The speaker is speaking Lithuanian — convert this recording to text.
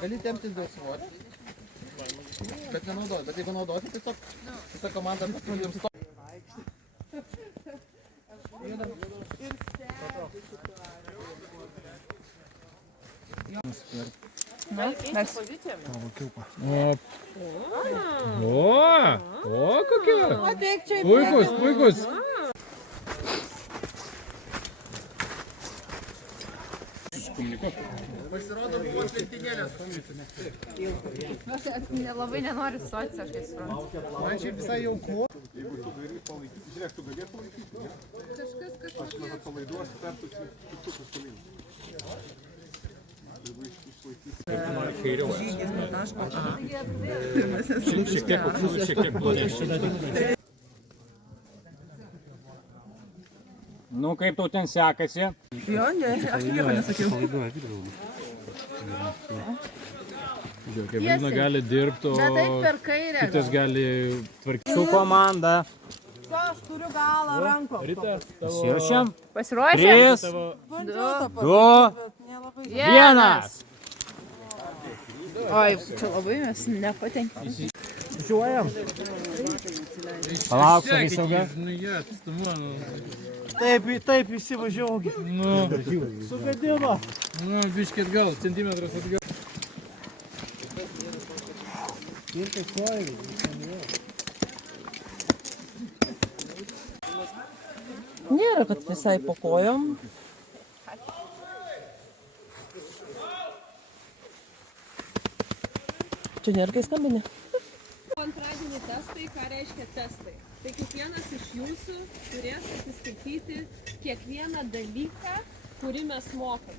Gali temptis dėl svorio. Bet nenaudoti, bet jeigu naudoti, tiesiog visa komanda jums to. Mes. O, kokie. Puikus, puikus. Pasirodo, buvo lentinėlės. Labai nenoriu sotis, aš kaip suprantu. Man šiaip visai jauku. Jeigu tu gali palaikyti, žiūrėk, tu galėtum palaikyti, ne? Aš mane palaiduosiu, pertusiu kitus tolyn. Jeigu išlaikyti. Šiek tiek aukščiau, šiek tiek platesčiau. Nu, kaip tau ten sekasi? Jo, ne, aš nieko nesakiau. Žiūrėk, viena gali dirbti, o kitas gali tvarkyti. Su komanda. Aš turiu galą ranko. Pasiruošiam? Pasiruošę? 3, 2, 1. Oi, čia labai mes nepatenkime. Palauk, sakai saugia. Taip, įsivažiavau. Sugadino. Nu, biškit gal, centimetras atgal. Nėra, kad visai po kojom. Čia nėra, kai skambinė. Antradienį testai, ką reiškia testai? Tai kiekvienas iš jūsų turės atsiskaityti kiekvieną dalyką, kurį mes mokame.